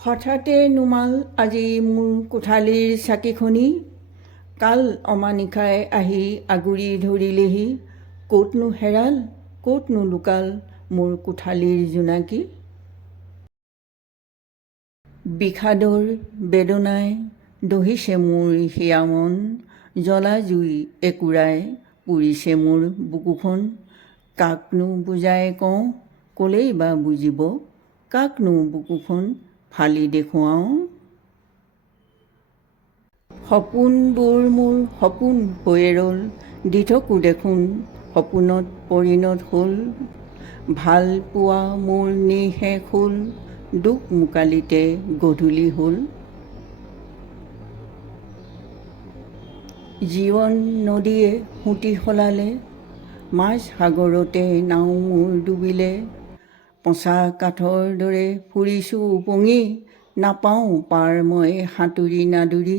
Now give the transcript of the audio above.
হঠাতে নুমাল আজি মোৰ কোঠালীৰ চাকিখনি, কাল অমানিশাই আহি আগুৰি ধৰিলেহি, ক'তনো হেৰাল ক'তনো লুকাল মোৰ কোঠালীৰ জোনাকী। বিষাদৰ বেদনাই দহিছে মোৰ হিয়া মন, জ্বলা জুই একুৰাই পুৰিছে মোৰ বুকুখন। কাকনো বুজাই কওঁ ক'লেই বা বুজিব, কাকনো বুকুখন ফালি দেখুৱাওঁ। সপোনবোৰ মোৰ সপোন হৈয়ে ৰ'ল, দি থকো দেখোন সপোনত পৰিণত হ'ল। ভাল পোৱা মোৰ নিঃশেষ হ'ল, দুখ মোকালিতে গধূলি হ'ল। জীৱন নদীয়ে সুঁতি সলালে, মাজ সাগৰতে নাও মোৰ ডুবিলে। পঁচা কাঠৰ দৰে ফুৰিছোঁ উপঙি, নাপাওঁ পাৰ মই সাঁতুৰি নাদুৰি।